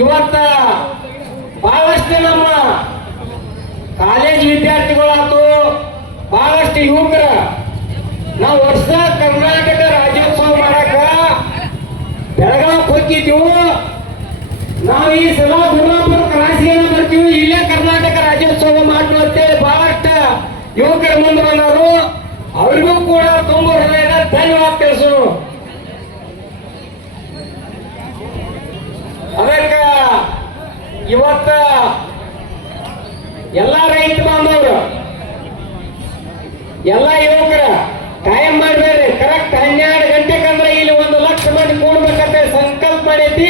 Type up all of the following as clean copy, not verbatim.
ಇವತ್ತ ಬಹಳಷ್ಟು ನಮ್ಮ ಕಾಲೇಜ್ ವಿದ್ಯಾರ್ಥಿಗಳಾತು ಬಹಳಷ್ಟು ಯುವಕರ ನಾವು ವರ್ಷ ಕರ್ನಾಟಕ ರಾಜ್ಯೋತ್ಸವ ಮಾಡಕ ಬೆಳಗಾವ್ ಹೋಗಿದ್ದೀವಿ. ನಾವು ಈ ಸಲ ಗುರುವಾಪುರ ಕ್ರಾಸಿಗೆ ಬರ್ತೀವಿ, ಇಲ್ಲೇ ಕರ್ನಾಟಕ ರಾಜ್ಯೋತ್ಸವ ಮಾಡುವ ಅಂತೇಳಿ ಬಹಳಷ್ಟು ಯುವಕರ ಮುಂದೆ ಬಂದವರು. ಅವ್ರಿಗೂ ಕೂಡ ತುಂಬ ಹೃದಯದ ಧನ್ಯವಾದ ತಿಳಿಸೋಣ. ಅದಕ್ಕ ಇವತ್ತ ಎಲ್ಲ ರೈತ ಬಾಂಧವರು ಎಲ್ಲ ಯುವಕರ ಟೈಮ್ ಮಾಡಬೇಡ್ರಿ. ಕರೆಕ್ಟ್ 12 ಗಂಟೆಕಂದ್ರೆ ಇಲ್ಲಿ 1 ಲಕ್ಷ ಮಂದಿ ಕೂಡ್ಬೇಕಂತ ಸಂಕಲ್ಪ ಮಾಡೈತಿ.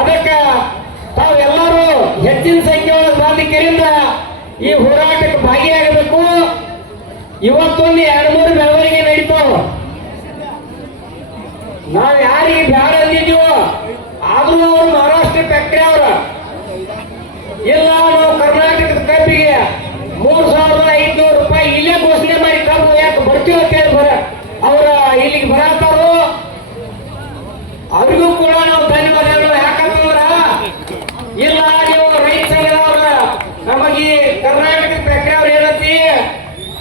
ಅದಕ್ಕ ತಾವೆಲ್ಲರೂ ಹೆಚ್ಚಿನ ಸಂಖ್ಯೆ ಒಳಗೆ ಬಾಂಧಿಕೆಯಿಂದ ಈ ಹೋರಾಟಕ್ಕೆ ಭಾಗಿಯಾಗಬೇಕು. ಇವತ್ತೊಂದು 2-3 ಬೆಳವಣಿಗೆ ನಡೀತಾವ. ನಾವು ಯಾರಿಗೆ ಬ್ಯಾಡ ಅಂದಿದ್ದೀವೋ ಆದ್ರೂ ಅವರು ಮಹಾರಾಷ್ಟ್ರ ಫ್ಯಾಕ್ಟ್ರಿ ಅವ್ರ ಇಲ್ಲ ನಾವು ಕರ್ನಾಟಕದ ಕಬ್ಬಿಗೆ 3,500 ರೂಪಾಯಿ ಇಲ್ಲೇ ಘೋಷಣೆ ಮಾಡಿ ಕಬ್ಬು ಯಾಕೆ ಬರ್ತೀವಿ ಅಂತ ಹೇಳಿ ಅವ್ರ ಇಲ್ಲಿಗೆ ಬರತ್ತಾರೋ ಅವ್ರಿಗೂ ಕೂಡ ನಾವು ಧನ್ಯವಾದಗಳು. ಯಾಕಂತಂದ್ರ ಇಲ್ಲ ನೀವು ರೈತ ಸಂಘದವ್ರ ನಮಗೆ ಕರ್ನಾಟಕ ಫ್ಯಾಕ್ಟ್ರಿ ಅವ್ರು ಏನಂತಿ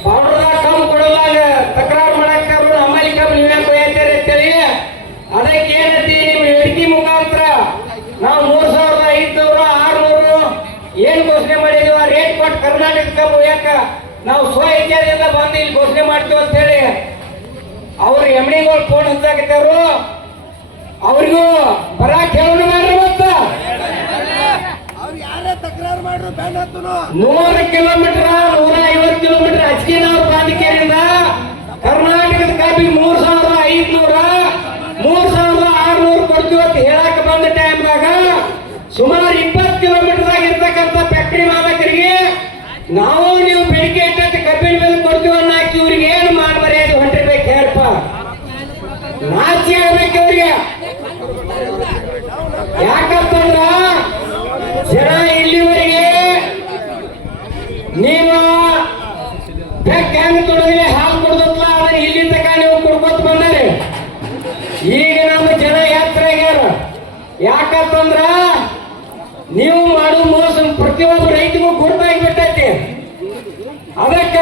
ಪೌಡರ್ದಾಗ ಕಬ್ಬು ಕೊಡೋದಾಗ ತಕರಾರು ಮಾಡಾಕ್ತಾರ, ನಮ್ಮಲ್ಲಿ ಕಬ್ಬು ನೀವ್ಯಾಕೆ ಒಯ್ಯಾತೀರಿ ಅಂತೇಳಿ. ಅದಕ್ಕೆ ಏನಂತಿ ನಿಮ್ಮ ಹೇಳಿಕೆ ಮುಖಾಂತರ ನಾವು 3,500 600 ಏನ್ ಘೋಷಣೆ ಮಾಡಿದೀವ ರೇಟ್ ಕೊಟ್ಟು ಕರ್ನಾಟಕ ಕಬ್ಬು ಯಾಕ ನಾವು ಸ್ವ ಇಚ್ಛೆಯಿಂದ ಬಂದು ಇಲ್ಲಿ ಘೋಷಣೆ ಮಾಡ್ತೀವಿ ಅಂತ ಹೇಳಿ ಅವ್ರು ಎಮ್ಣಿಗಳು ಫೋನ್ ಹಚ್ಚಾಕತ್ತಾರು. ಅವ್ರಿಗೂ ಬರಾಕ್ ಹೇಳೋಣ ಮಾಡ್ರಿ. ಮತ್ತ 100 ಕಿಲೋಮೀಟರ್ 150 ಕಿಲೋಮೀಟರ್ ಅಚ್ಕಿನವ್ರ ಬಾಂಧಿಕೆಯಿಂದ ಕರ್ನಾಟಕದ ಕಬ್ಬಿಗೆ 3,500 3,600 ಕೊಡ್ತೀವಿ ಅಂತ ಹೇಳಕ್ ಬಂದ ಟೈಮ್ದಾಗ ಸುಮಾರು 20 ಕಿಲೋಮೀಟರ್ ಇರ್ತಕ್ಕಂಥ ಫ್ಯಾಕ್ಟರಿ ಮಾಲಕರಿಗೆ ನಾವು ನೀವು ಬೆಳಿಗ್ಗೆ ಇಟ್ಟಕ್ಕೆ ಕಬ್ಬಿನ ಮೇಲೆ ಕೊಡ್ತೀವಿ ಅನ್ನಕ್ಕೆ ಇವ್ರಿಗೆ ಏನು ಮಾಡ್ಬಾರ್ದು ಹೊಂಟಿರ್ಬೇಕು ಹೇಳಪ್ಪ. ನಾಚಿ ಆಗ್ಬೇಕು ಇವ್ರಿಗೆ. ಯಾಕಂತಂದ್ರ ಜನ ಇಲ್ಲಿವರೆಗೆ ನೀವು ಹೆಂಗ್ ತೊಡಗಿಲೆ ಹಾಲು ಕೊಡ್ದಲ್ಲ ಅದನ್ನ ಇಲ್ಲಿ ತಕ ನೀವು ಕೊಡ್ಕೊತ ಬಂದಾರೆ. ಈಗ ನಮ್ಮ ಜನ ಯಾತ್ರೆ ಆಗ್ಯಾರ. ಯಾಕಂತಂದ್ರ ನೀವು ಮಾಡೋ ಮೋಸ ಪ್ರತಿಯೊಬ್ಬ ರೈತಗೂ ಗುರುತಾಗಿಬಿಟ್ಟೈತಿ. ಅದಕ್ಕ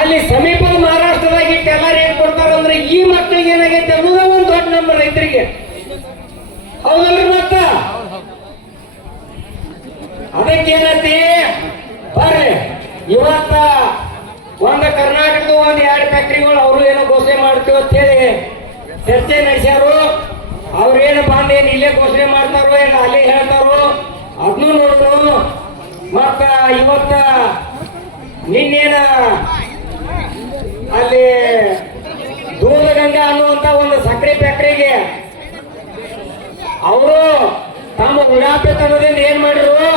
ಅಲ್ಲಿ ಸಮೀಪದ ಮಹಾರಾಷ್ಟ್ರದಾಗ ಇಟ್ಟೆಲ್ಲ ರೇಟ್ ಕೊಡ್ತಾರಂದ್ರೆ ಈ ಮಕ್ಕಳಿಗೆ ಏನಾಗೈತೆ ಅನ್ನೋದೇ ಒಂದು ದೊಡ್ಡ ನಮ್ಮ ರೈತರಿಗೆ. ಹೌದಲ್ರಿ? ಮತ್ತ ಅದಕ್ಕೇನೈತಿ ಬರ್ರಿ ಇವತ್ತ ಒಂದು ಕರ್ನಾಟಕದ 1-2 ಫ್ಯಾಕ್ಟ್ರಿಗಳು ಅವರು ಏನೋ ಘೋಷಣೆ ಮಾಡ್ತೀವಿ ಅಂತ ಹೇಳಿ ಚರ್ಚೆ ನಡೆಸ್ಯಾರು. ಅವ್ರೇನು ಬಂದೇನು ಇಲ್ಲೇ ಘೋಷಣೆ ಮಾಡ್ತಾರೋ ಏನು ಅಲ್ಲೇ ಹೇಳ್ತಾರೋ ಅದನ್ನು ನೋಡೋಣ. ಮತ್ತ ಇವತ್ತ ನಿನ್ನೇನ ಅಲ್ಲಿ ದೂಧಗಂಗಾ ಅನ್ನುವಂತ ಒಂದು ಸಕ್ಕರೆ ಫ್ಯಾಕ್ಟರಿಗೆ ಅವರು ತಮ್ಮ ಉಡಾಪಿತನದಿಂದ ಏನ್ ಮಾಡಿದ್ರು,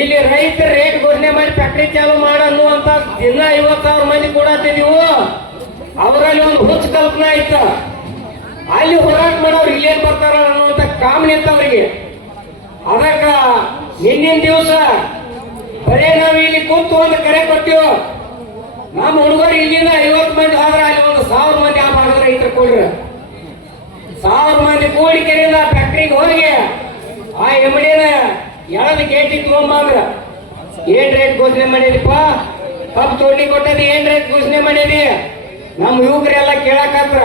ಇಲ್ಲಿ ರೈತರ ರೇಟ್ ಘೋಷಣೆ ಮಾಡಿ ಫ್ಯಾಕ್ಟರಿ ಚಾಲು ಮಾಡ ಅನ್ನುವಂತ ದಿನ 50,000 ಮಂದಿ ಕೊಡತ್ತಿದೀವು. ಅವರಲ್ಲಿ ಒಂದು ಹುಚ್ಚ ಕಲ್ಪನಾ ಆಯ್ತು. ಅಲ್ಲಿ ಹೋರಾಟ ಮಾಡೋರು ಇಲ್ಲೇನ್ ಬರ್ತಾರ ಅನ್ನುವಂತ ಕಾಮನೆ ಇತ್ತು ಅವರಿಗೆ. ಅದಕ್ಕ ನಿನ್ನಿನ ದಿವಸ ಬರೇ ನಾವು ಇಲ್ಲಿ ಕೂತು ಒಂದು ಕರೆ ಕೊಟ್ಟಿವು. ನಮ್ಮ ಹುಡುಗರು ಇಲ್ಲಿಂದ 50 ಮಂದಿ ಆದ್ರೆ ಅಲ್ಲಿ ಒಂದು 1,000 ಮಂದಿ ಆ ಭಾಗದ ರೈತರು ಕೂಡ್ರ 1,000 ಮಂದಿ ಕೂಡಿ ಕೆರೆಯಿಂದ ಫ್ಯಾಕ್ಟ್ರಿಗೆ ಹೋಗಿ ಆ ಎಮ್ಮಡಿನ ಎಳದ ಗೇಟಿಗೆ ತಗೊಂಬಂದ್ರ ಏನ್ ರೇಟ್ ಘೋಷಣೆ ಮಾಡಿದಿಪ್ಪ, ಕಬ್ಬು ತೋಡಿ ಕೊಟ್ಟದಿ ಏನ್ ರೇಟ್ ಘೋಷಣೆ ಮಾಡಿದಿ. ನಮ್ಮ ಯುವಕರೆಲ್ಲ ಕೇಳಕತ್ರ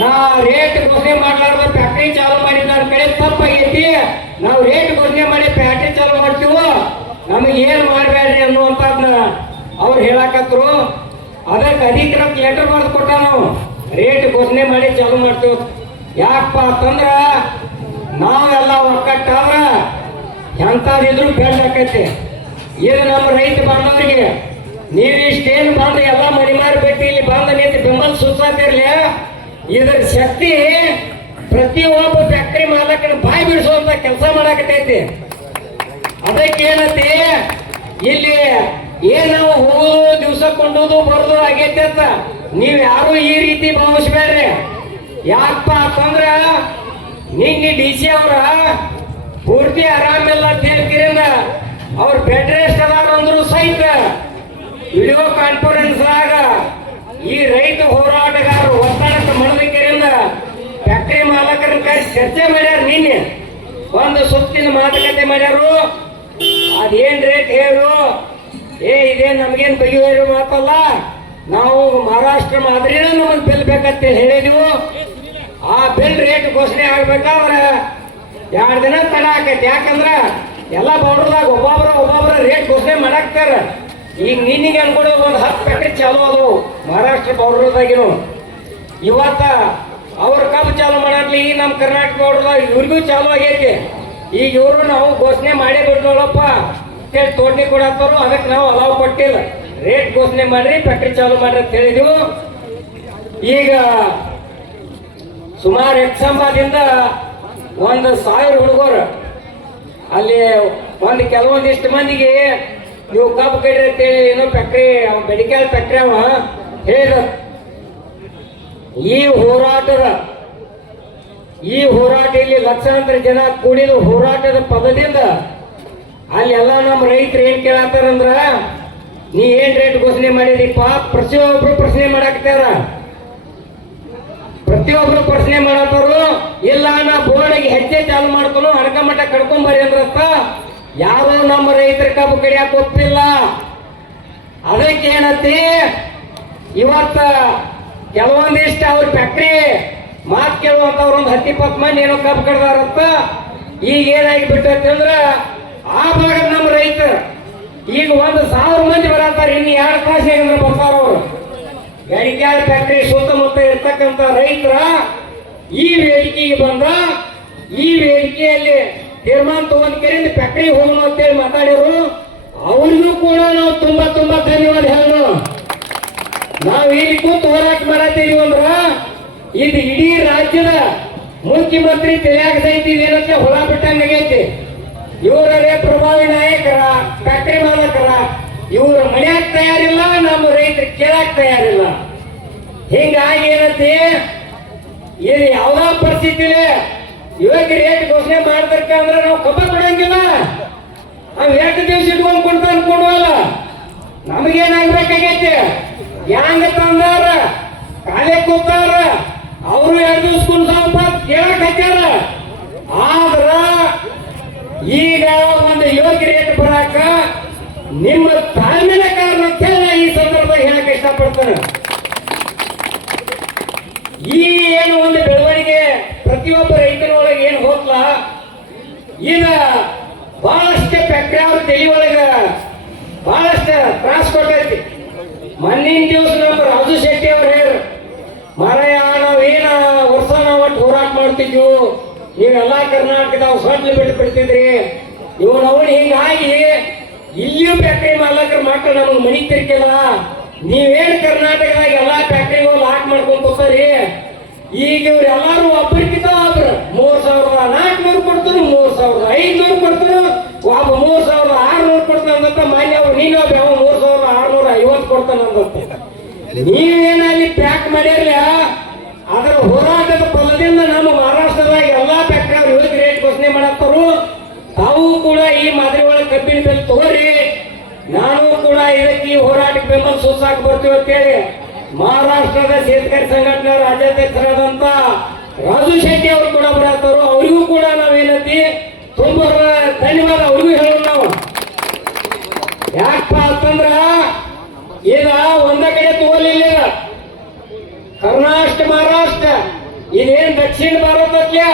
ನಾ ರೇಟ್ ಘೋಷಣೆ ಮಾಡ್ಲಾರ್ದ ಫ್ಯಾಕ್ಟ್ರಿ ಚಾಲು ಮಾಡಿದ ನನ್ನ ಕಡೆ ತಪ್ಪಾಗೈತಿ, ನಾವು ರೇಟ್ ಘೋಷಣೆ ಮಾಡಿ ಫ್ಯಾಕ್ಟ್ರಿ ಚಾಲು ಮಾಡ್ತೀವೋ ನಮಗೆ ಏನ್ ಮಾಡಬೇಡ್ರಿ ಅನ್ನುವಂಥದ್ನ ಅವ್ರು ಹೇಳಕತ್ರು. ಅದಕ್ಕೆ ಅಧಿಕೃತ ಲೆಟರ್ ಬರೆದು ಕೊಟ್ಟ ನಾವು ರೇಟ್ ಘೋಷಣೆ ಮಾಡಿ ಚಾಲು ಮಾಡ್ತೀವಿ. ಯಾಕಪ್ಪ ಅಂತಂದ್ರ ನಾವೆಲ್ಲ ಒಕ್ಕಟ್ಟಾದ್ರ ಎಂಥದಿದ್ರು ಬೆಳ್ಳ ಆಕೈತಿ. ಇದು ನಮ್ಮ ರೈತ ಬಾಂಧವರಿಗೆ ನೀವು ಇಷ್ಟೇನು ಬಂದು ಎಲ್ಲ ಮಡಿ ಮಾರಿಬಿಟ್ಟು ಇಲ್ಲಿ ಬಂದು ನಿಂತು ಬೆಂಬಲ ಸೂಚಾತಿರ್ಲಿ. ಇದ್ರ ಶಕ್ತಿ ಪ್ರತಿಯೊಬ್ಬ ಫ್ಯಾಕ್ಟರಿ ಮಾಲಕನ ಬಾಯಿ ಬಿಡಿಸುವಂತ ಕೆಲಸ ಮಾಡಾಕತೈತಿ. ಅದಕ್ಕೆ ಏನತಿ ಇಲ್ಲಿ ಏನ್ ನಾವು ಹೋಗೋದು ದಿವಸ ಕೊಂಡೋದು ಬರೋದು ಆಗೈತಿ ಅಂತ ನೀವ್ ಯಾರು ಈ ರೀತಿ ಭಾವಿಸ್ಬೇಡ್ರಿ. ಯಾಕಪ್ಪ ಅಂತಂದ್ರ ನಿನ್ನೆ DC ಅವರ ಪೂರ್ತಿ ಆರಾಮಿಲ್ಲ ಅಂತ ಹೇಳ್ಕಿರಿಂದ ಅವ್ರ ಬೆಡ್ ರೆಸ್ಟ್ ಅದಾರ ಅಂದ್ರು ಸಹಿತ ವಿಡಿಯೋ ಕಾನ್ಫರೆನ್ಸ್ ಆಗ ಈ ರೈತ ಹೋರಾಟಗಾರರು ಒತ್ತಡಕ್ಕೆ ಮಳದಕ್ಕಿರಿಂದ ಫ್ಯಾಕ್ಟರಿ ಮಾಲಕರನ್ನ ಕರೆಸಿ ಚರ್ಚೆ ಮಾಡ್ಯಾರ. ನಿನ್ನೆ ಒಂದು ಸುತ್ತಿನ ಮಾತುಕತೆ ಮಾಡ್ಯಾರು. ಅದೇನ್ ರೇಟ್ ಹೇಳು, ಇದೇನ್ ನಮ್ಗೇನ್ ಬಗೆಹರಿ ಮಾತಲ್ಲ, ನಾವು ಮಹಾರಾಷ್ಟ್ರ ಮಾದರಿನ ನಮಗ್ ಬಿಲ್ ಬೇಕಂತ ಹೇಳಿದ್ವು. ಆ ಬಿಲ್ ರೇಟ್ ಘೋಷಣೆ ಆಗ್ಬೇಕಾದ್ರೆ 2 ದಿನ ತಡ ಆಕೈತಿ. ಯಾಕಂದ್ರ ಎಲ್ಲ ಬೌಡ್ರದಾಗ ಒಬ್ಬೊಬ್ರ ರೇಟ್ ಘೋಷಣೆ ಮಾಡಾಕ್ತಾರ. ಈಗ ನಿನ್ನಿಗೆ ಅನ್ಕೊಡೋ ಒಂದು 10 ಫ್ಯಾಕ್ಟ್ರಿ ಚಾಲು ಅದು ಮಹಾರಾಷ್ಟ್ರ ಬೌಡ್ರದಾಗಿನು. ಇವತ್ತ ಅವ್ರ ಕಬ್ಬು ಚಾಲು ಮಾಡಾಕ್ಲಿ, ಈ ನಮ್ಮ ಕರ್ನಾಟಕ ಬೌಡ್ರದಾಗ ಇವ್ರಿಗೂ ಚಾಲು ಆಗೈತಿ. ಈಗ ಇವರು ನಾವು ಘೋಷಣೆ ಮಾಡೇ ಬಿಡ್ನೋಳಪ್ಪ ಅಂತೇಳಿ ತೋಟನಿ ಕೊಡತ್ತವರು. ಅದಕ್ಕೆ ನಾವು ಅಲಾವ್ ಕೊಟ್ಟಿಲ್ಲ. ರೇಟ್ ಘೋಷಣೆ ಮಾಡ್ರಿ, ಫ್ಯಾಕ್ಟ್ರಿ ಚಾಲು ಮಾಡ್ರಿ ಅಂತ ಹೇಳಿದ್ವು. ಈಗ ಸುಮಾರು ಎಕ್ಸಾಂಬಾದಿಂದ 1,000 ಹುಡುಗರು ಅಲ್ಲಿ ಕೆಲವೊಂದಿಷ್ಟು ಮಂದಿಗೆ ನೀವು ಕಬ್ಬು ಕಡ್ರಿ ಅಂತೇಳಿ ಏನೋ ಫ್ಯಾಕ್ಟ್ರಿ ಮೆಡಿಕಲ್ ಫ್ಯಾಕ್ಟ್ರಿ ಅವ ಹೇಳಿದ. ಈ ಹೋರಾಟ ಇಲ್ಲಿ ಲಕ್ಷಾಂತರ ಜನ ಕೂಡಿದ ಹೋರಾಟದ ಪದದಿಂದ ಅಲ್ಲೆಲ್ಲ ನಮ್ಮ ರೈತರು ಏನ್ ಕೇಳತ್ತಾರಂದ್ರ, ನೀ ಏನ್ ರೇಟ್ ಘೋಷಣೆ ಮಾಡಿದಿಪ್ಪ? ಪ್ರತಿಯೊಬ್ರು ಪ್ರಶ್ನೆ ಮಾಡಾಕ್ತಾರ. ಪ್ರತಿಯೊಬ್ರು ಪ್ರಶ್ನೆ ಮಾಡತ್ತಾರು. ಇಲ್ಲ ನಾ ಬೋರ್ಡಿಗೆ ಹೆಜ್ಜೆ ಚಾಲು ಮಾಡ್ಕೊಂಡು ಹಣಕ ಮಟ್ಟ ಕಡ್ಕೊಂಬರಿ ಅಂದ್ರತ್ತ. ಯಾರು ನಮ್ಮ ರೈತರ ಕಬ್ಬು ಕಡಿಯಾಕ ಒಪ್ಪಿಲ್ಲ. ಅದಕ್ಕೆ ಏನತಿ, ಇವತ್ತ ಕೆಲವೊಂದಿಷ್ಟ ಅವ್ರ ಫ್ಯಾಕ್ಟ್ರಿ ಮಾತು ಕೇಳುವಂತವ್ರು ಒಂದು 10-20 ಮಂದಿ ಏನೋ ಕಬ್ಬು ಕಡ್ದಾರತ್ತ. ಈಗ ಏನಾಗಿ ಬಿಟ್ಟೈತಿ ಅಂದ್ರ ಆ ಭಾಗದ ನಮ್ಮ ರೈತರು ಈಗ 1,000 ಮಂದಿ ಬರತ್ತಾರ. ಇನ್ನು 2 ತಾಸು ಹೇಗಂದ್ರೆ ಬರ್ತಾರ ಅವರು. ಗಡಿಕ್ಯಾಳ ಫ್ಯಾಕ್ಟ್ರಿ ಸುತ್ತಮುತ್ತ ಇರ್ತಕ್ಕಂಥ ರೈತರ ಈ ವೇದಿಕೆಗೆ ಬಂದ. ಈ ವೇದಿಕೆಯಲ್ಲಿ ತೀರ್ಮಾನ ತಗೊಂಡ್ ಫ್ಯಾಕ್ಟ್ರಿ ಹೋಗೋಣ ಅಂತೇಳಿ ಮಾತಾಡಿದ್ರು. ಅವರಿಗೂ ಕೂಡ ನಾವು ತುಂಬಾ ಧನ್ಯವಾದ ಹೇಳೋಣ. ನಾವು ಇಲ್ಲಿ ಕೂತು ಹೋರಾಟ ಮಾಡತ್ತೀವಿ ಅಂದ್ರ ಇದು ಇಡೀ ರಾಜ್ಯದ ಮುಖ್ಯಮಂತ್ರಿ ತಲೆಯಾಗ ಸಹಿತ ಏನಂತ ಹೊಳ ಬಿಟ್ಟಂಗೈತಿ. ಇವರೇ ಪ್ರಭಾವಿ ನಾಯಕರ, ಫ್ಯಾಕ್ಟ್ರಿ ಮಾಲಕರ, ಇವ್ರ ಮನ್ಯಾಗ ತಯಾರಿಲ್ಲ, ನಮ್ಮ ರೈತರು ಕೇಳಾಕ್ ತಯಾರಿಲ್ಲ. ಹಿಂಗಾಗಿ ಏನಂತೆ, ಇದು ಯಾವ್ದಾ ಪರಿಸ್ಥಿತಿ ಇವಾಗ ರೇಟ್ ಘೋಷಣೆ ಮಾಡ್ಬೇಕಂದ್ರೆ ನಾವು ಕಬ್ಬ ಕೊಡಂಗಿಲ್ಲ. ನಾವ್ 2 ದಿವಸ ಇಟ್ಕೊಂಡ್ ಕೊಡುವಲ್ಲ. ನಮಗೇನಾಗ್ಬೇಕಾಗೈತಿ, ಹೆಂಗ ತಂದಾರ ಕಾಲೇ ಕೂತಾರ ಅವರು 2 ದಿವಸ ಕುಂತ ಕೇಳಕ್ ಹಚ್ಚಾರ. ಆದ್ರ ಈಗ ಒಂದು ಯೋಗ್ಯ ರೇಟ್ ಬರಾಕ ನಿಮ್ಮ ತಾಳ್ಮೆನ ಕಾರಣ ಅಂತ ಈ ಸಂದರ್ಭ ಹೇಳಕ್ ಇಷ್ಟಪಡ್ತಾನೆ. ಈ ಏನು ಒಂದು ಬೆಳವಣಿಗೆ ಪ್ರತಿಯೊಬ್ಬ ರೈತನೊಳಗೆ ಏನು ಹೋಗ್ಲ, ಈಗ ಬಹಳಷ್ಟು ಫ್ಯಾಕ್ಟ್ರಿ ಅವ್ರ ತಲೆ ಒಳಗ ಬಹಳಷ್ಟು ತ್ರಾಸ ಕೊಟ್ಟೈತಿ. ಮೊನ್ನಿನ ದಿವಸ ನಮ್ಮ ರಾಜು ಶೆಟ್ಟಿ ಅವ್ರು ಹೇಳ್ರು, ಮಾರಾಯ ನಾವೇನ ವರ್ಷ ನಾವು ಒಟ್ಟು ಹೋರಾಟ ಮಾಡ್ತಿದ್ವು, ನೀವೆಲ್ಲಾ ಕರ್ನಾಟಕದಾಗ ಸೊಡ್ಲು ಬಿಟ್ಟು ಬಿಡ್ತಿದ್ರಿ. ಇವನವನು ಹಿಂಗಾಗಿ ಇಲ್ಲಿಯೂ ಫ್ಯಾಕ್ಟ್ರಿ ಮಾಲಕರು ಮಕ್ಕಳು ನಮಗೆ ಮನಿ ತಿರ್ಕಿಲ್ಲ. ನೀವೇನು ಕರ್ನಾಟಕದಾಗ ಎಲ್ಲಾ ಫ್ಯಾಕ್ಟ್ರಿಗಳು ಲಾಕ್ ಮಾಡ್ಕೊಂಡು ಹೋಗ್ತಾರಿ. ಈಗ ಇವ್ರೆಲ್ಲಾರು ಒಬ್ಬರಿಗಿಂತ ಒಬ್ರು 3,400 ಕೊಡ್ತಾರೆ, 3,500 ಕೊಡ್ತಾರೆ, ಒಬ್ಬ 3,600 ಕೊಡ್ತಾನಂತ. ಮಾನ್ಯ ಅವ್ರು ನೀನು ಒಬ್ಬ 3,650 ಕೊಡ್ತಾನಂತ. ನೀವೇನಲ್ಲಿ ಪ್ಯಾಕ್ ಮಾಡಿರ್ಲ, ಅದರ ಹೋರಾಟದ ಫಲದಿಂದ ನಮ್ಮ ಮಹಾರಾಷ್ಟ್ರದಾಗ ಎಲ್ಲಾ ಫ್ಯಾಕ್ಟ್ರಿ ಅವ್ರು ಇವತ್ತು ರೇಟ್ ಘೋಷಣೆ ಮಾಡತ್ತಾರು. ತಾವು ಕೂಡ ಈ ಮಾದರಿ ಒಳಗೆ ಕಬ್ಬಿನ ಬೆಲೆ ತಗೋರಿ, ನಾನು ಕೂಡ ಇದಕ್ಕೆ ಈ ಹೋರಾಟಕ್ಕೆ ಬೆಂಬಲ ಸೂಚಾಕ್ ಬರ್ತೀವಿ ಅಂತೇಳಿ ಮಹಾರಾಷ್ಟ್ರದ ಶೇತಕರಿ ಸಂಘಟನೆ ರಾಜ್ಯಾಧ್ಯಕ್ಷರಾದಂತ ರಾಜು ಶೆಟ್ಟಿ ಅವರು ಕೂಡ ಬರತ್ತಾರು. ಅವರಿಗೂ ಕೂಡ ನಾವೇನತಿ ತುಂಬಾ ಧನ್ಯವಾದ ಅವ್ರಿಗೂ ಹೇಳೋಣ ನಾವು. ಯಾಕಪ್ಪ ಅಂತಂದ್ರ ಈಗ ಒಂದ ಕಡೆ ತಗೋಲಿಲ್ಲ, ಕರ್ನಾಟಕ ಮಹಾರಾಷ್ಟ್ರ ಇದೇನ್ ದಕ್ಷಿಣ ಭಾರತಕ್ಕೆ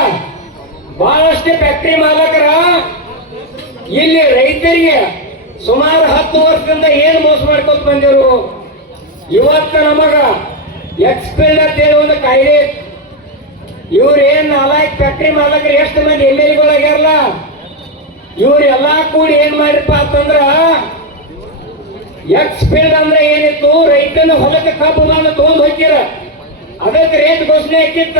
ಬಹಳಷ್ಟು ಫ್ಯಾಕ್ಟ್ರಿ ಮಾಲಕರ ಇಲ್ಲಿ ರೈತರಿಗೆ ಸುಮಾರು 10 ವರ್ಷದಿಂದ ಏನ್ ಮೋಸ ಮಾಡ್ಕೊತ ಬಂದಿರು. ಇವತ್ತ ನಮಗ ಎಕ್ಸ್ಪೈರ್ಡ್ ಅಂತ ಹೇಳಿ ಒಂದು ಕಾಯ್ದೆ. ಇವ್ರ ಏನ್ 4 ಫ್ಯಾಕ್ಟ್ರಿ ಮಾಲಕರು ಎಷ್ಟು ಮಂದಿ MLAಗಳಾಗ್ಯಾರಲ್ಲ, ಇವ್ರೆಲ್ಲಾ ಕೂಡಿ ಏನ್ ಮಾಡಿರಪ್ಪ ಅಂತಂದ್ರ, ಎಕ್ಸ್ಪೈರ್ಡ್ ಅಂದ್ರೆ ಏನಿತ್ತು, ರೈತನ ಹೊಲಕ್ಕೆ ಕಬ್ಬು ಮಾನ ತಗೊಂಡ್ ಹೋಗ್ಯಾರ, ಅದಕ್ಕೆ ರೇಟ್ ಘೋಷಣೆ ಹಾಕಿತ್ತ.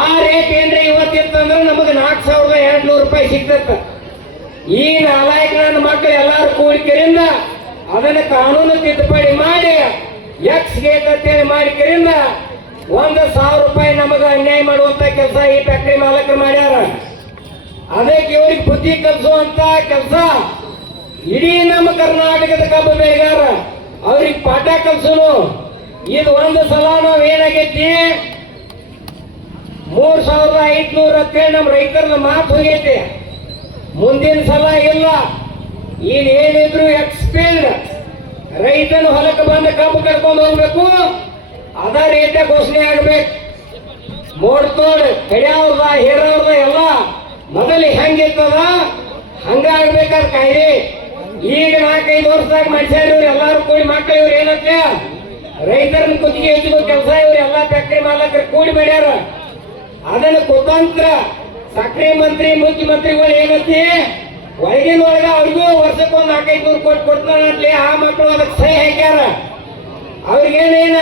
ಆ ರೇಟ್ ಏನ್ರಿ ಇವತ್ತಿತ್ತಂದ್ರೆ ನಮಗೆ 4,200 ರೂಪಾಯಿ ಸಿಗ್ತತ್ತ. ಈ 4 ನನ್ನ ಮಕ್ಕಳು ಎಲ್ಲಾರು ಕೂಡಿಕೆರಿಂದ ಅದನ್ನ ಕಾನೂನು ತಿದ್ದುಪಡಿ ಮಾಡಿ ಎಕ್ಸ್ ಗೇಟ್ ಅಂತೇಳಿ ಮಾಡಿಕೆರಿಂದ 1,000 ರೂಪಾಯಿ ನಮಗ ಅನ್ಯಾಯ ಮಾಡುವಂತ ಕೆಲಸ ಈ ಫ್ಯಾಕ್ಟ್ರಿ ಮಾಲಕರು ಮಾಡ್ಯಾರ. ಅದಕ್ಕೆ ಇವ್ರಿಗೆ ಬುದ್ಧಿ ಕಲಿಸುವಂತ ಕೆಲಸ ಇಡೀ ನಮ್ಮ ಕರ್ನಾಟಕದ ಕಬ್ಬು ಬೆಳೆಗಾರ ಅವ್ರಿಗೆ ಪಾಠ ಕಲಿಸೋನು. ಇದು ಒಂದು ಸಲ ನಾವ್ ಏನಾಗೈತಿ, 3,500 ಅಂತೇಳಿ ನಮ್ಮ ರೈತರ ಮಾತು ಹೋಗೈತಿ. ಮುಂದಿನ ಸಲ ಇಲ್ಲ. ಇಲ್ಲಿ ಏನಿದ್ರು ಎಕ್ಸ್ಪೀಲ್ಡ್ ರೈತನ ಹೊಲಕ್ಕೆ ಬಂದ ಕಬ್ಬು ಕರ್ಕೊಂಡು ಹೋಗ್ಬೇಕು, ಅದ ರೇಟ ಘೋಷಣೆ ಆಗ್ಬೇಕು. ಮೋಡ್ತೋಡ್ ಕಡಿಯವ್ರದ ಹೇರವ್ರದ ಎಲ್ಲ ಮೊದಲು ಹೆಂಗಿರ್ತದ ಹಂಗಾಗ್ಬೇಕಾದ ಕಾಯ್ದೆ. ಈಗ 4-5 ವರ್ಷದಾಗ ಮನುಷ್ಯರು ಇವ್ರು ಎಲ್ಲಾರು ಕೂಡಿ ಮಕ್ಕಳು ಇವ್ರು ಏನಂತೆ ರೈತರನ್ನ ಕುತ್ತಿಗೆ ಹೆಚ್ಚಿದ ಕೆಲಸ ಇವ್ರು ಎಲ್ಲಾ ಫ್ಯಾಕ್ಟರಿ ಮಾಲಕರು ಕೂಡಿ ಮಾಡ್ಯಾರ. ಅದನ್ನ ಕುತಂತ್ರ ಸಕ್ರೆ ಮಂತ್ರಿ ಮುಖ್ಯಮಂತ್ರಿಗಳು ಏನಂತಿ ಒಳಗಿನ ಒಳಗ ಅವ್ರಿಗೂ ವರ್ಷಕ್ಕೊಂದು 400-500 ಕೋಟಿ ಕೊಡ್ತಾನಂತಲಿ. ಆ ಮಕ್ಕಳು ಅದಕ್ಕೆ ಸಹಿ ಹಾಕ್ಯಾರ. ಅವ್ರಿಗೇನೇನ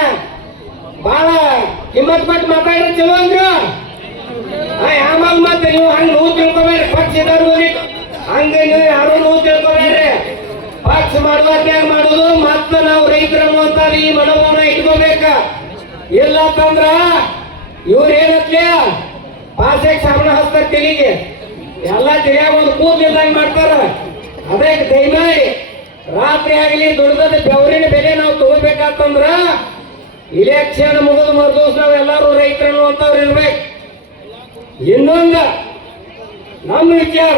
ಬಹಳ ಕಿಮ್ಮತ್ ಕೊಟ್ಟು ಮಾತಾಡಿದ್ರೆ ಚಲೋ ಅಂದ್ರು. ಆಮೇಲೆ ಮತ್ತೆ ನೀವು ಹಂಗ ನೋವು ತಿಳ್ಕೊಬೇಡ್ರಿ. ಪಕ್ಷ ಇದ್ದವ್ರು ಹಂಗ ನೀವು ಯಾರು ನೋವು ತಿಳ್ಕೊಬೇಡ್ರಿ. ಪಕ್ಷ ಮಾಡುವಂತೆ ಮಾಡುದು ಮತ್ತ ನಾವು ರೈತರನ್ನು ಅಂತ ಈ ಮನೋಭಾವನ ಇಟ್ಕೋಬೇಕ. ಇಲ್ಲ ಅಂತಂದ್ರ ಇವ್ರ ಏನತ್ಲೆ ಪಾಸೆಗೆ ಸಾಬಣ ಹಚ್ತಾರ ತೆಲಿಗೆ, ಎಲ್ಲ ತೆಲಿಯಾಗ ಒಂದು ಕೂದಲಿದ್ದಂಗ ಮಾಡ್ತಾರ. ಅದಕ್ಕೆ ದಯಮಾಡಿ ರಾತ್ರಿ ಆಗಲಿ ದುಡ್ದದ ಬೆವರಿನ ಬೆಲೆ ನಾವು ತಗೋಬೇಕಾತಂದ್ರ ಇಲೆಕ್ಷನ್ ಮುಗಿದು ಮರುದಿವಸ ನಾವು ಎಲ್ಲರೂ ರೈತರನ್ನು ಅಂತವ್ರು ಇರ್ಬೇಕು. ಇನ್ನೊಂದು ನಮ್ಮ ವಿಚಾರ,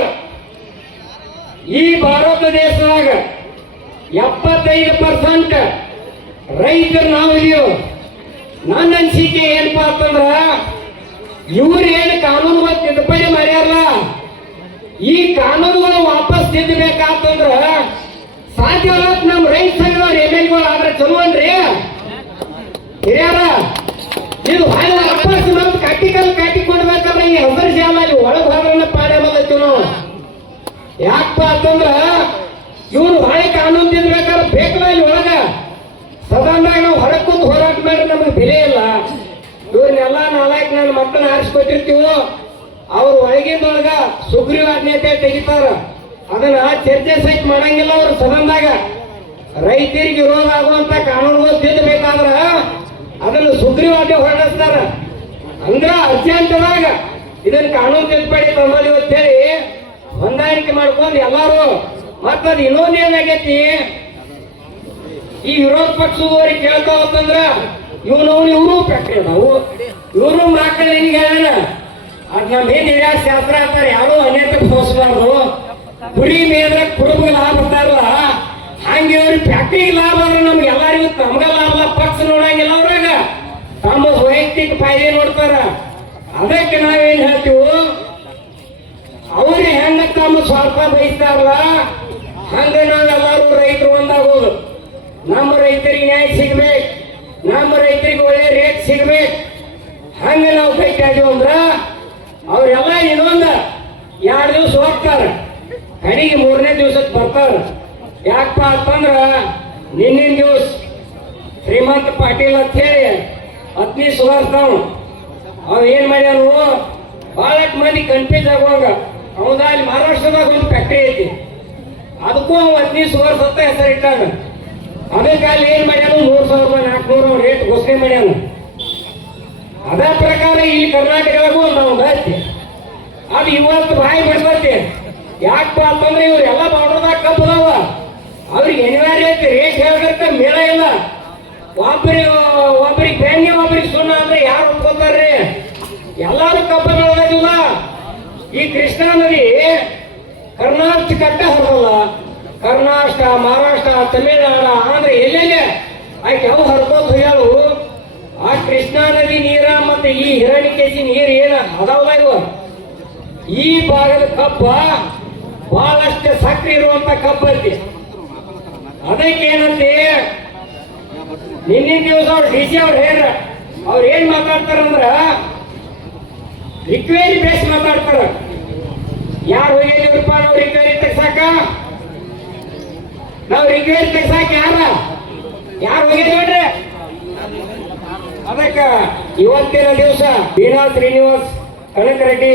ಈ ಭಾರತ ದೇಶದಾಗ 75% ರೈತರು ನಾವು ಇದೀವಿ. ನನ್ನ ಅನಿಸಿಕೆ ಏನಪ್ಪಾ ಅಂತಂದ್ರ ಇವ್ರು ಏನು ಕಾನೂನುಗಳು ತಿದ್ದುಪಡಿ ಮಾಡ್ಯಾರಲ್ಲ, ಈ ಕಾನೂನುಗಳು ವಾಪಸ್ ತಿದ್ದಬೇಕಾತಂದ್ರ ಸಾಧ್ಯ ನಮ್ಮ ರೈತ ಸಂಘದವ್ರು MLA ಆದ್ರೆ ಚಲೋ ಅನ್ರಿ ಹಿರಿಯಾರ. ಇದು ವಾಪಸ್ ನಮ್ಮ ಕಟ್ಟಿಕೊಡ್ಬೇಕಾದ್ರೆ ಈ ಹೆಸರು ಶಾಲ ಅಲ್ಲಿ ಒಳಗೆ ಹೋದ್ರನ್ನ ಪಾಡೆ ಬಂದೈತಿ ನಾವು. ಯಾಕಪ್ಪ ಅಂತಂದ್ರ ಇವ್ರು ಹೊಳೆ ಕಾನೂನು ತಿದ್ಬೇಕಾದ್ರೆ ಬೇಕಲ್ಲ ಇಲ್ಲಿ ಒಳಗ. ಸದನದಾಗ ನಾವು ಹೊರಗೆ ಕೂತು ಹೋರಾಟ ಮಾಡಿದ್ರೆ ನಮಗೆ ಬೆಲೆ ಇಲ್ಲ. ಇವ್ರನ್ನೆಲ್ಲ ನಾಲ್ಕು ನನ್ನ ಮಕ್ಕಳನ್ನ ಆರಿಸ್ಕೊಟ್ಟಿರ್ತೀವೋ ಅವ್ರು ಒಳಗಿಂದೊಳಗ ಸುಗ್ರೀವಾಜ್ಞೆ ತೆಗಿತಾರ. ಅದನ್ನ ಚರ್ಚೆ ಸಹಿತ ಮಾಡಂಗಿಲ್ಲ ಅವ್ರು ಸದನದಾಗ. ರೈತರಿಗೆ ವಿರೋಧ ಆಗುವಂತ ಕಾನೂನುಗಳು ತಿದ್ದಬೇಕಾದ್ರ ಅದನ್ನು ಸುಗ್ರೀವಾಜ್ಞೆ ಹೊರಡಿಸ್ತಾರ. ಅಂದ್ರ ಅರ್ಜೆಂಟದಾಗ ಇದನ್ನ ಕಾನೂನು ತಿದ್ದುಪಡಿ ತಂದಲ್ಲಿ ಅಂತೇಳಿ ಹೊಂದಾಣಿಕೆ ಮಾಡ್ಕೊಂಡು ಎಲ್ಲಾರು. ಮತ್ತದು ಇನ್ನೊಂದು ಏನಾಗೈತಿ, ಈ ವಿರೋಧ ಪಕ್ಷದವ್ರಿಗೆ ಕೇಳ್ತಾ ಹೋತಂದ್ರ ಇವರು ಫ್ಯಾಕ್ಟ್ರಿ ಅದಾವು, ಇವರು ಮಕ್ಕಳು ನಿನ್ಗೆ ಹೇಳ ಅದ್ ನಮ್ಮ ಏನ್ ಹಿರಿಯಾರ ಶಾಸ್ತ್ರ ಅಂತಾರೆ, ಯಾರು ಅನ್ಯತೆ ತೋರಿಸಬಾರ್ದು. ಕುರಿ ಮೇದ್ರ ಕುರುಬಗೆ ಲಾಭ ಬರ್ತಾರಲ್ಲ ಹಂಗೆ ಇವ್ರಿಗೆ ಫ್ಯಾಕ್ಟ್ರಿಗೆ ಲಾಭ ಆದ್ರೆ ನಮ್ಗೆ ಎಲ್ಲರಿಗೂ ತಮ್ಗ ಲಾಭ. ಪಕ್ಷ ನೋಡಂಗಿಲ್ಲ ಅವ್ರಾಗ ತಮ್ಮ ವೈಯಕ್ತಿಕ ಫಾಯ್ದೆ ನೋಡ್ತಾರ. ಅದಕ್ಕೆ ನಾವೇನ್ ಹೇಳ್ತೀವಿ, ಅವ್ರಿಗೆ ಹೆಂಗ ತಮ್ಮ ಸ್ವಾರ್ಥ ಬಯಸ್ತಾರಲ್ಲ ಹಂಗ ನಾವೆಲ್ಲರೂ ರೈತರು ಒಂದಾಗೋದು. ನಮ್ಮ ರೈತರಿಗೆ ನ್ಯಾಯ ಸಿಗ್ಬೇಕು, ನಮ್ಮ ರೈತರಿಗೆ ಒಳ್ಳೆ ರೇಟ್ ಸಿಗ್ಬೇಕು. ಹಂಗ ನಾವು ಕೈಕಾದೀವಿ ಅಂದ್ರ ಅವ್ರೆಲ್ಲ ಇನ್ನೊಂದು 2 ದಿವಸ ಹೋಗ್ತಾರ, ಕಡೆಗೆ 3ನೇ ದಿವಸಕ್ಕೆ ಬರ್ತಾರ. ಯಾಕಪ್ಪ ಅಂತಂದ್ರ ನಿನ್ನಿನ ದಿವಸ ಶ್ರೀಮಂತ ಪಾಟೀಲ್ ಅಂತ ಹೇಳಿ ಅತ್ನಿ ಸುಧಾರ್ತಾವ. ಅವ್ ಏನ್ ಮಾಡ್ಯಾನು ಬಹಳಷ್ಟು ಮಂದಿ ಕನ್ಫ್ಯೂಸ್ ಆಗುವಾಗ ಅವನ ಅಲ್ಲಿ ಮಹಾರಾಷ್ಟ್ರದಾಗ ಒಂದು ಫ್ಯಾಕ್ಟ್ರಿ ಐತಿ, ಅದಕ್ಕೂ ಅವ್ ಅತ್ನಿ ಸುಧಾರ್ಸ ಅಂತ ಹೆಸರಿಟ್ಟಾಗ. ಅದಕ್ಕೆ ಅಲ್ಲಿ ಏನ್ ಮಾಡ್ಯಾನು 3,400 ರೇಟ್ ಘೋಷಣೆ ಮಾಡ್ಯಾನು. ಅದೇ ಪ್ರಕಾರ ಇಲ್ಲಿ ಕರ್ನಾಟಕದಾಗೂ ನಾವು ಐತಿ. ಅದು ಇವತ್ತು ಬಾಯಿ ಬಿಡ್ತೈತಿ. ಯಾಕಪ್ಪ ಅಂತಂದ್ರೆ ಇವ್ರು ಎಲ್ಲ ಬಾರ್ಡರ್ದಾಗ ಕಬ್ಬು ಅದಾವ, ಅವ್ರಿಗೆ ಅನಿವಾರ್ಯ ಐತಿ ರೇಟ್ ಹೇಳ್ಬೇಕ ಮೇಳ ಇಲ್ಲ. ಒಬ್ಬರಿಗೆ ಬೆಣ್ಣೆ ಒಬ್ಬರಿಗೆ ಸುಣ್ಣ ಅಂದ್ರೆ ಯಾರು ಒಪ್ಕೋತಾರ್ರಿ? ಎಲ್ಲಾರು ಕಬ್ಬು ಬೆಳೆದಿಲ್ಲ. ಈ ಕೃಷ್ಣಾ ನದಿ ಕರ್ನಾಟಕ ಕಟ್ಟ ಹರಲ್ಲ, ಕರ್ನಾಟಕ, ಮಹಾರಾಷ್ಟ್ರ, ತಮಿಳುನಾಡು, ಆಂಧ್ರ ಎಲ್ಲೆಲ್ಲೇ ಆಯ್ಕೆ ಅವು ಹರ್ಕೋತ ಹೋಗ್ಯಾಳು. ಆ ಕೃಷ್ಣಾ ನದಿ ನೀರ ಮತ್ತೆ ಈ ಹಿರಣ್ಯಕೇಶಿ ನೀರು ಏನ ಅದಾವಲ್ಲ ಇವ, ಈ ಭಾಗದ ಕಬ್ಬ ಬಹಳಷ್ಟು ಸಕ್ರೆ ಇರುವಂತ ಕಬ್ಬ ಐತಿ. ಅದಕ್ಕೆ ಏನಂತೆ ನಿನ್ನಿನ ದಿವಸ ಅವ್ರು DC ಅವ್ರು ಹೇಳ್ರ, ಅವ್ರು ಏನ್ ಮಾತಾಡ್ತಾರಂದ್ರ ರಿಕ್ವೈರಿ ಬೇಸ್ ಮಾತಾಡ್ತಾರ. ಯಾರು ಹೋಗಿದ್ದೀವ್ರಪ್ಪ ನಾವು ರಿಕ್ವೈರಿ ತೆಗ್ಸಾಕ? ನಾವು ರಿಕ್ವೈರಿ ತೆಗ್ಸಾಕ ಯಾರು ಹೋಗಿದ್ದೀವ್ರಿ? ಅದಕ್ಕ ಇವತ್ತಿನ ದಿವಸ ಬೀಣಾ ಶ್ರೀನಿವಾಸ್ ಕನಕರೆಡ್ಡಿ